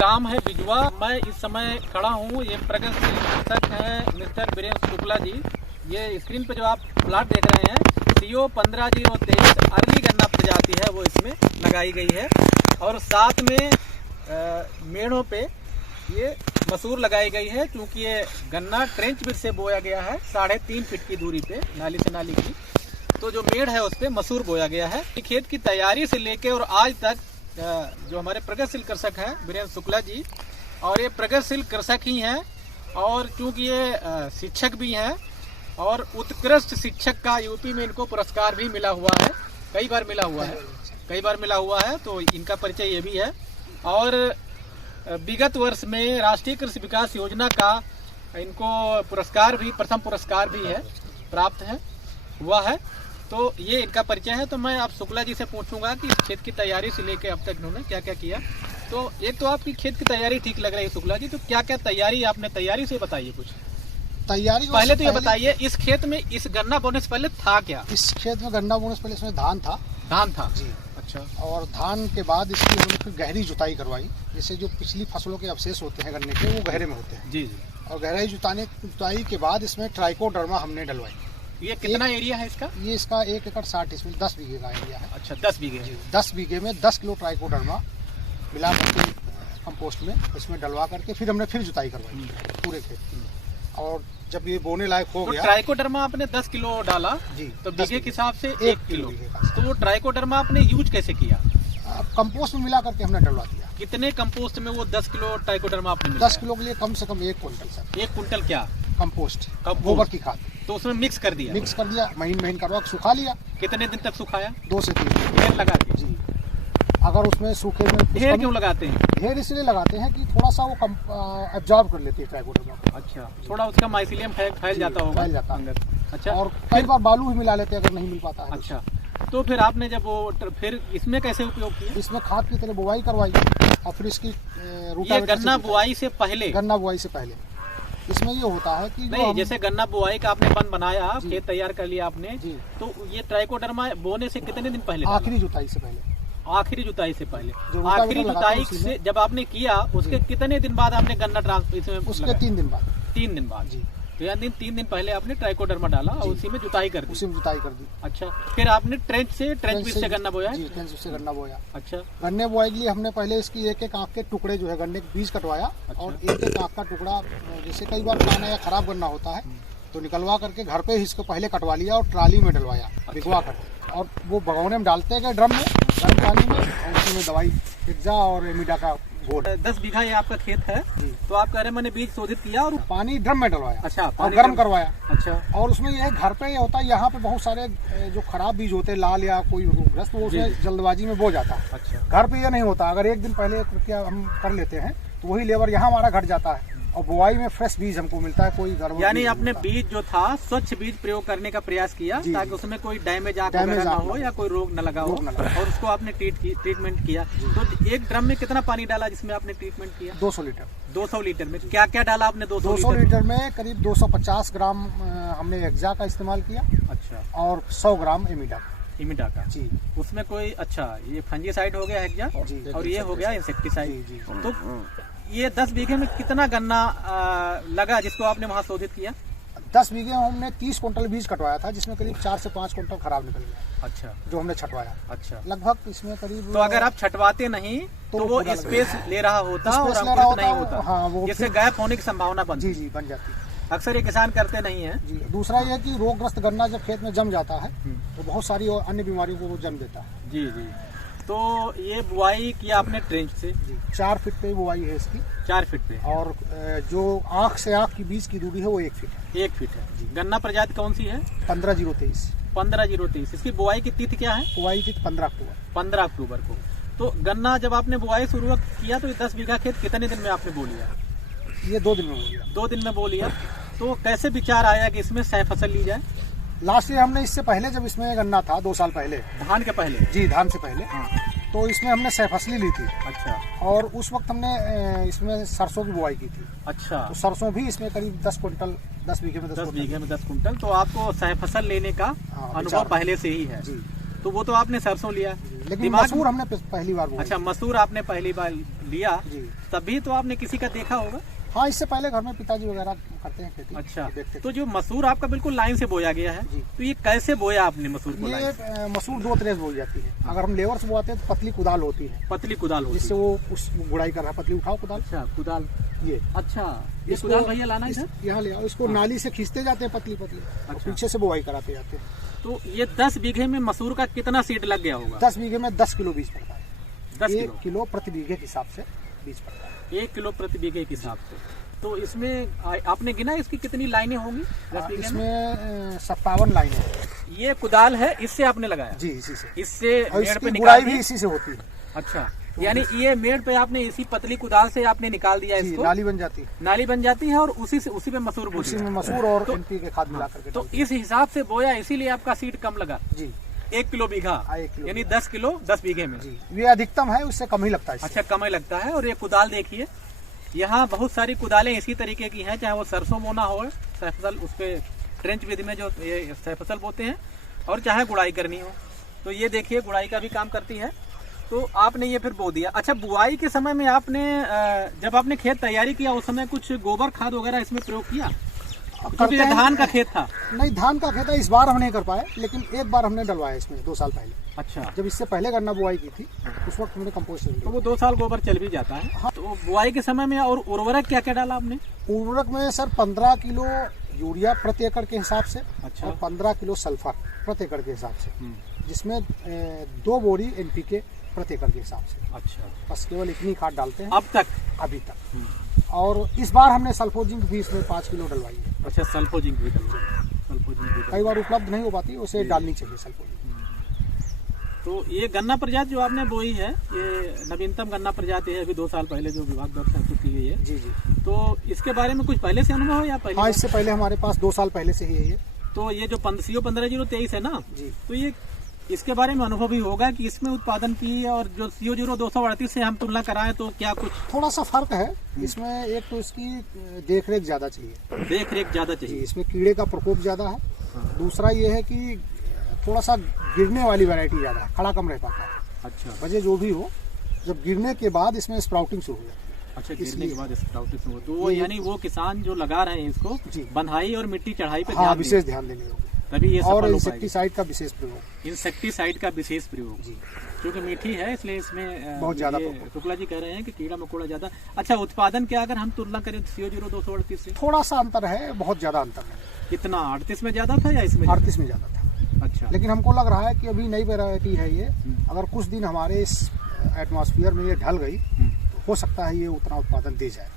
ग्राम है बिजवा। मैं इस समय खड़ा हूँ, ये प्रगतिशील कृषक है मिस्टर वीरेंद्र शुक्ला जी। ये स्क्रीन पे जो आप प्लाट देख रहे हैं CO 15-023 अर्ली गन्ना प्रजाति है, वो इसमें लगाई गई है। और साथ में मेड़ों पे ये मसूर लगाई गई है, क्योंकि ये गन्ना ट्रेंच बिट से बोया गया है 3.5 फीट की दूरी पे नाली से नाली की। तो जो मेड़ है उस पर मसूर बोया गया है। खेत की तैयारी से लेके और आज तक जो हमारे प्रगतिशील कृषक हैं वीरेंद्र शुक्ला जी, और ये प्रगतिशील कृषक ही हैं, और चूँकि ये शिक्षक भी हैं और उत्कृष्ट शिक्षक का यूपी में इनको पुरस्कार भी मिला हुआ है, कई बार मिला हुआ है। तो इनका परिचय ये भी है। और विगत वर्ष में राष्ट्रीय कृषि विकास योजना का इनको पुरस्कार भी, प्रथम पुरस्कार भी है, प्राप्त हुआ है। तो ये इनका परिचय है। तो मैं आप शुक्ला जी से पूछूंगा कि इस खेत की तैयारी से लेके अब तक इन्होंने क्या क्या किया। तो एक तो आपकी खेत की तैयारी ठीक लग रही है शुक्ला जी, तो क्या क्या तैयारी आपने, तैयारी से बताइए कुछ। तैयारी पहले तो ये बताइए, इस खेत में इस गन्ना बोने से पहले था क्या? इस खेत में गन्ना बोने से पहले इसमें धान था जी। अच्छा। और धान के बाद इसकी हमने फिर गहरी जुताई करवाई, जैसे जो पिछली फसलों के अवशेष होते हैं गन्ने के, वो गहरे में होते हैं। जी जी। और गहराई जुताई के बाद इसमें ट्राइकोडर्मा हमने डलवाई। ये कितना एरिया है इसका? ये इसका 1 एकड़ 60, इसमें 10 बीघे का एरिया है। अच्छा, 10 बीघे। 10 बीघे में 10 किलो ट्राइकोडर्मा मिला करके कंपोस्ट में इसमें डलवा करके फिर हमने फिर जुताई करवाई पूरे खेत। और जब ये बोने लायक हो गया, ट्राइकोडर्मा आपने 10 किलो डाला जी, तो बीघे के हिसाब से 1 किलो। तो वो ट्राइकोडर्मा आपने यूज कैसे किया? कंपोस्ट में मिला करके हमने डलवा दिया। कितने कंपोस्ट में वो 10 किलो ट्राइकोडर्मा आपने? 10 किलो के लिए कम से कम 1 कुंटल सर। 1 कुंटल क्या? कंपोस्ट, गोबर की खाद। तो उसमें मिक्स कर दिया, महीन करवा सुखा लिया। कितने दिन तक सुखाया? 2 से 3 ढेर लगा के जी। अगर उसमें सूखे में ढेर क्यों लगाते हैं? ढेर इसलिए लगाते हैं कि थोड़ा सा वो एब्जॉर्ब कर लेती है ट्राइकोडर्मा। अच्छा, थोड़ा उसका माइसीलियम फैल जाता होगा अंदर। अच्छा। और कई बार बालू भी मिला लेते हैं अगर नहीं मिल पाता है। अच्छा, तो फिर आपने जब वो फिर इसमें कैसे उपयोग किया? इसमें खाद की तरह बुआई करवाई और फिर इसकी गन्ना बुआई से पहले इसमें ये होता है कि नहीं, जैसे गन्ना बुआई का आपने बन बनाया, खेत तैयार कर लिया आपने जी, तो ये ट्राइकोडर्मा बोने से कितने दिन पहले? आखिरी जुताई से पहले। आखिरी जुताई से जब आपने किया, उसके कितने दिन बाद आपने गन्ना ट्रांसफर? उसके 3 दिन बाद। 3 दिन बाद जी। तो यानी 3 दिन पहले आपने ट्राइकोडर्मा डाला और उसी में जुताई कर दी। अच्छा, फिर आपने ट्रेंच बिट से गन्ना बोया? जी, ट्रेंच से गन्ना बोया। अच्छा। गन्ने बुआई के लिए हमने पहले इसकी एक आँख के टुकड़े जो है गन्ने के बीज कटवाया। अच्छा। और एक आँख का टुकड़ा, जैसे कई बार पुराना या खराब गन्ना होता है तो निकलवा करके घर पे ही इसको पहले कटवा लिया और ट्राली में डलवाया, भिगवा कर। और वो भगोने में डालते गए, ड्रम में, गर्म पानी में, और उसी में दवाई पिज्जा और एमिडा का घोल। 10 बीघा ये आपका खेत है, तो आप कह रहे मैंने बीज शोधित किया और पानी ड्रम में डलवाया। अच्छा, और गर्म करवाया। अच्छा। और उसमें ये घर पे ये होता है, यहाँ पे बहुत सारे जो खराब बीज होते हैं, लाल या कोई रोगग्रस्त, वो उसमें जल्दबाजी में बो जाता है। अच्छा। घर पे ये नहीं होता, अगर 1 दिन पहले कृपया हम कर लेते हैं तो वही लेबर यहाँ हमारा घट जाता है और बुआई में फ्रेश बीज हमको मिलता है, कोई गड़बड़। यानी आपने बीज जो था स्वच्छ बीज प्रयोग करने का प्रयास किया, ताकि उसमें कोई डैमेज ना हो या कोई रोग न लगा हो, और उसको आपने ट्रीटमेंट किया। तो एक ड्रम में कितना पानी डाला जिसमें आपने ट्रीटमेंट किया? 200 लीटर। 200 लीटर में क्या क्या डाला आपने? 200 लीटर में करीब 250 ग्राम हमने एक्जा का इस्तेमाल किया। अच्छा। और 100 ग्राम एमिडा का जी। उसमें कोई, अच्छा, ये फंजीसाइड हो गया एक्जा और ये हो गया इंसेक्टिसाइड। तो ये 10 बीघे में कितना गन्ना लगा जिसको आपने वहाँ शोधित किया? 10 बीघे में हमने 30 कुंटल बीज कटवाया था, जिसमें करीब 4 से 5 कुंटल खराब निकल गया। अच्छा। जो हमने छटवाया। अच्छा। लगभग इसमें करीब, तो अगर आप छटवाते नहीं तो वो स्पेस ले रहा होता और अंकुरित नहीं होता। हाँ, वो जिससे गैप होने की संभावना बन जाती। अक्सर ये किसान करते नहीं है जी। दूसरा ये कि रोगग्रस्त गन्ना जब खेत में जम जाता है तो बहुत सारी और अन्य बीमारियों को वो जन्म देता है। जी जी। तो ये बुआई किया आपने ट्रेंच से? 4 फीट पे बुआई है इसकी। 4 फीट पे। और जो आँख से आँख की बीज की दूरी है वो 1 फीट है। 1 फीट है जी। गन्ना प्रजाति कौन सी है? 15-023। 15-023। इसकी बुआई की तिथि क्या है? बुआई की 15 अक्टूबर। 15 अक्टूबर को। तो गन्ना जब आपने बुआई शुरू किया तो 10 बीघा खेत कितने दिन में आपने बो लिया? ये 2 दिन में बो लिया। 2 दिन में बो लिया। तो कैसे विचार आया कि इसमें सह फसल ली जाए? लास्ट ईयर हमने इससे पहले, जब इसमें गन्ना था 2 साल पहले, धान के पहले जी, धान से पहले, तो इसमें हमने सह फसली ली थी। अच्छा। और उस वक्त हमने इसमें सरसों की बुआई की थी। अच्छा। तो सरसों भी इसमें करीब 10 कुंटल, 10 बीघे में 10 कुंटल। तो आपको सह फसल लेने का अनुभव पहले से ही है जी। तो वो तो आपने सरसों लिया, लेकिन मसूर हमने पहली बार बोया। अच्छा, मसूर आपने पहली बार लिया, तभी तो आपने किसी का देखा होगा। हाँ, इससे पहले घर में पिताजी वगैरह करते हैं खेती। अच्छा, देखते तो जो मसूर आपका बिल्कुल लाइन से बोया गया है, तो ये कैसे बोया आपने मसूर को? ये मसूर 2 तरह से बोई जाती है। अगर हम लेबर से बोआते हैं तो पतली कुदाल होती है, पतली कुदाल होती है, जिससे वो उस गुड़ाई कर रहा है। पतली उठाओ कुदाल। अच्छा, कुदाल ये। अच्छा, ये कुदाल भैया लाना है सर, यहाँ ले आओ। इसको नाली से खींचते जाते हैं पतली पतली, पीछे से बोआई कराते जाते हैं। तो ये 10 बीघे में मसूर का कितना सीड लग गया होगा? 10 बीघे में 10 किलो बीज पड़ता है। 10 किलो प्रति बीघे के हिसाब से बीज पड़ता है। 1 किलो प्रति बीघे के हिसाब से। तो इसमें आपने गिना इसकी कितनी लाइनें होंगी? 10 बीघे इसमें 57 लाइन है। ये कुदाल है, इससे आपने लगाया? जी, इसी से। इससे मेड़ पे गुड़ाई भी इसी से होती है। अच्छा, यानी ये मेड़ पे आपने इसी पतली कुदाल से आपने निकाल दिया इसको, नाली बन जाती है। नाली बन जाती है और उसी पे मसूर बोया। उसी में मसूर और NPK खाद मिला करके। तो इस हिसाब से बोया, इसीलिए आपका सीड कम लगा। जी, 1 किलो बीघा, यानी 10 किलो 10 बीघे में। जी, ये अधिकतम है, उससे कम ही लगता है। अच्छा, कम ही लगता है। और ये कुदाल देखिए, यहाँ बहुत सारी कुदालें इसी तरीके की हैं, चाहे वो सरसों बोना हो, सैफसल उस पे ट्रेंच विधि में जो ये सैफसल बोते हैं, और चाहे गुड़ाई करनी हो। तो ये देखिए, गुड़ाई का भी काम करती है। तो आपने ये फिर बो दिया। अच्छा, बुआई के समय में आपने जब आपने खेत तैयारी किया उस समय कुछ गोबर खाद वगैरह इसमें प्रयोग किया? क्योंकि ये धान का खेत था। नहीं, धान का खेत है, इस बार हम नहीं कर पाए, लेकिन एक बार हमने डलवाया इसमें 2 साल पहले। अच्छा, जब इससे पहले गन्ना बुआई की थी उस वक्त हमने कंपोस्ट दिया। तो वो 2 साल गोबर चल भी जाता है। हाँ। तो बुआई के समय में और उर्वरक क्या क्या डाला आपने? उर्वरक में सर 15 किलो यूरिया प्रति एकड़ के हिसाब से। अच्छा। और 15 किलो सल्फर प्रति एकड़ के हिसाब से, जिसमें 2 बोरी NPK प्रति एकड़ के हिसाब से। अच्छा, बस केवल इतनी खाद डालते हैं अब तक? अभी तक। और इस बार हमने सल्फोजिंक भी इसमें 5 किलो डलवाई है। अच्छा, सल्फोजिंक भी डलवाई। कई बार उपलब्ध नहीं हो पाती, उसे डालनी चाहिए सल्फोजिंक। तो ये गन्ना प्रजाति जो आपने बोई है, ये नवीनतम गन्ना प्रजाति है, अभी 2 साल पहले जो विभाग द्वारा प्रस्तुत की गई है। जी जी। तो इसके बारे में कुछ पहले से अनुभव है या पहले? हाँ, इससे पहले हमारे पास 2 साल पहले से ही है ये। तो ये जो CO 15023 है ना जी, तो ये इसके बारे में अनुभव भी होगा कि इसमें उत्पादन की और जो CO 238 से हम तुलना कराएं तो क्या कुछ थोड़ा सा फर्क है इसमें। एक तो इसकी देख रेख ज्यादा चाहिए। देख रेख ज्यादा चाहिए, इसमें कीड़े का प्रकोप ज्यादा है। दूसरा ये है कि थोड़ा सा गिरने वाली वैरायटी ज्यादा है, खड़ा कम रह पाता है। अच्छा, वजह जो भी हो, जब गिरने के बाद इसमें स्प्राउटिंग शुरू हो जाती है। अच्छा, गिरने के बाद स्प्राउटिंग हो, तो वो यानी वो किसान जो लगा रहे हैं इसको बंधाई और मिट्टी चढ़ाई पे हाँ, विशेष ध्यान देने होगा। तभी ये और इंसेक्टिसाइड का विशेष प्रयोग। इंसेक्टिसाइड का विशेष प्रयोग जी, क्योंकि मीठी है इसलिए इसमें बहुत ज्यादा। शुक्ला जी कह रहे हैं कि कीड़ा मकोड़ा ज्यादा। अच्छा, उत्पादन क्या अगर हम तुलना करें CO 238 से? थोड़ा सा अंतर है, बहुत ज्यादा अंतर है। कितना? 38 में ज्यादा था या इसमें? 38 में ज्यादा था। अच्छा, लेकिन हमको लग रहा है कि अभी नई वैरायटी है ये, अगर कुछ दिन हमारे इस एटमॉस्फेयर में ये ढल गई तो हो सकता है ये उतना उत्पादन दे जाए।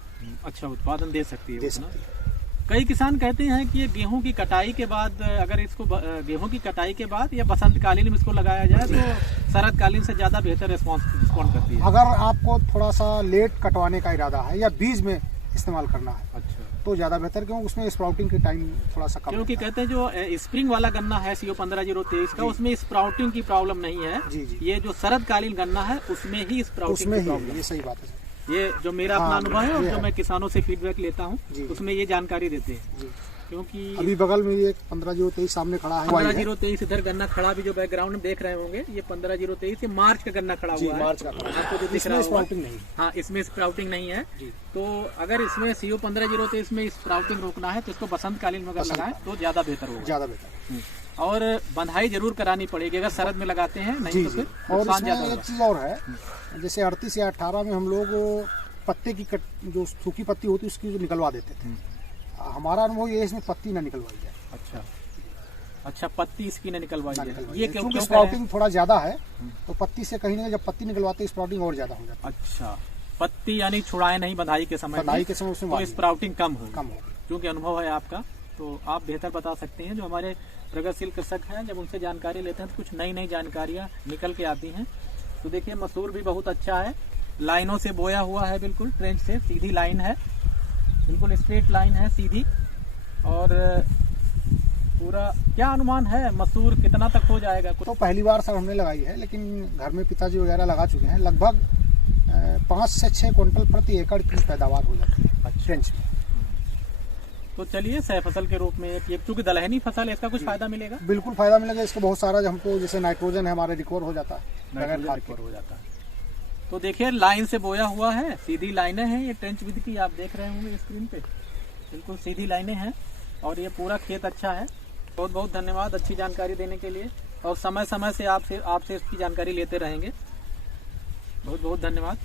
अच्छा, उत्पादन दे सकती है, दे सकती है। कई किसान कहते हैं कि ये गेहूं की कटाई के बाद, अगर इसको गेहूं की कटाई के बाद या बसंतकालीन में इसको लगाया जाए तो शरदकालीन से ज्यादा बेहतर रिस्पॉन्ड करती है। अगर आपको थोड़ा सा लेट कटवाने का इरादा है या बीज में इस्तेमाल करना है, अच्छा, तो ज्यादा बेहतर, क्योंकि उसमें स्प्राउटिंग की टाइम थोड़ा सा कम। क्योंकि कहते हैं जो स्प्रिंग वाला गन्ना है CO 15023 का, उसमें स्प्राउटिंग की प्रॉब्लम नहीं है। जी जी। ये जो शरदकालीन गन्ना है उसमें ही स्प्राउटिंग की प्रॉब्लम। ये सही बात है। ये जो मेरा अपना अनुभव है और जो मैं किसानों से फीडबैक लेता हूँ उसमें ये जानकारी देते हैं। क्योंकि अभी बगल में ये 15023 सामने खड़ा है। 15023 इधर गन्ना खड़ा भी जो बैकग्राउंड में देख रहे होंगे, ये 15023 मार्च का गन्ना खड़ा हुआ है। मार्च का आपको जो दिख रहा है, हाँ, इसमें स्प्राउटिंग नहीं है। तो अगर इसमें CO 15023 में स्प्राउटिंग रोकना है तो इसको बसंतकालीन में अगर लगाएं तो ज्यादा बेहतर होगा। ज्यादा बेहतर। और बंधाई जरूर करानी पड़ेगी अगर शरद में लगाते हैं, नहीं तो फिर नुकसान ज्यादा होगा। एक चीज और है, जैसे 38 या 18 में हम लोग पत्ते की जो सूखी पत्ती होती है उसकी निकलवा देते थे। हमारा अनुभव ये है इसमें पत्ती ना निकलवाई जाए। अच्छा, अच्छा, पत्ती इसकी न निकलवाई जाए। ये क्योंकि स्प्राउटिंग थोड़ा ज्यादा है तो पत्ती से कहीं ना, जब पत्ती निकलवाते स्प्राउटिंग और ज्यादा हो जाती है। अच्छा, पत्ती यानी छुड़ाए नहीं बंधाई के समय, उसमें तो स्प्राउटिंग कम होगी। क्योंकि अनुभव है आपका तो आप बेहतर बता सकते हैं। जो हमारे प्रगतिशील कृषक हैं जब उनसे जानकारी लेते हैं तो कुछ नई नई जानकारियाँ निकल के आती हैं। तो देखिए, मसूर भी बहुत अच्छा है, लाइनों से बोया हुआ है, बिल्कुल ट्रेंच से सीधी लाइन है, बिल्कुल स्ट्रेट लाइन है सीधी। और पूरा क्या अनुमान है मसूर कितना तक हो जाएगा? तो पहली बार सर हमने लगाई है, लेकिन घर में पिताजी वगैरह लगा चुके हैं। लगभग 5 से 6 क्विंटल प्रति एकड़ की पैदावार हो जाती है ट्रेंच में। तो चलिए सह फसल के रूप में ये चूंकि दलहनी फसल है, इसका कुछ फायदा मिलेगा? बिल्कुल फायदा मिलेगा इसका, बहुत सारा हमको जैसे नाइट्रोजन है हमारे रिकवर हो जाता है, बगैर खाद के। हो जाता है। तो देखिए लाइन से बोया हुआ है, सीधी लाइनें हैं, ये ट्रेंच विधि की आप देख रहे होंगे स्क्रीन पे, बिल्कुल सीधी लाइनें हैं और ये पूरा खेत अच्छा है। बहुत बहुत धन्यवाद अच्छी जानकारी देने के लिए, और समय समय से आपसे इसकी जानकारी लेते रहेंगे। बहुत बहुत धन्यवाद।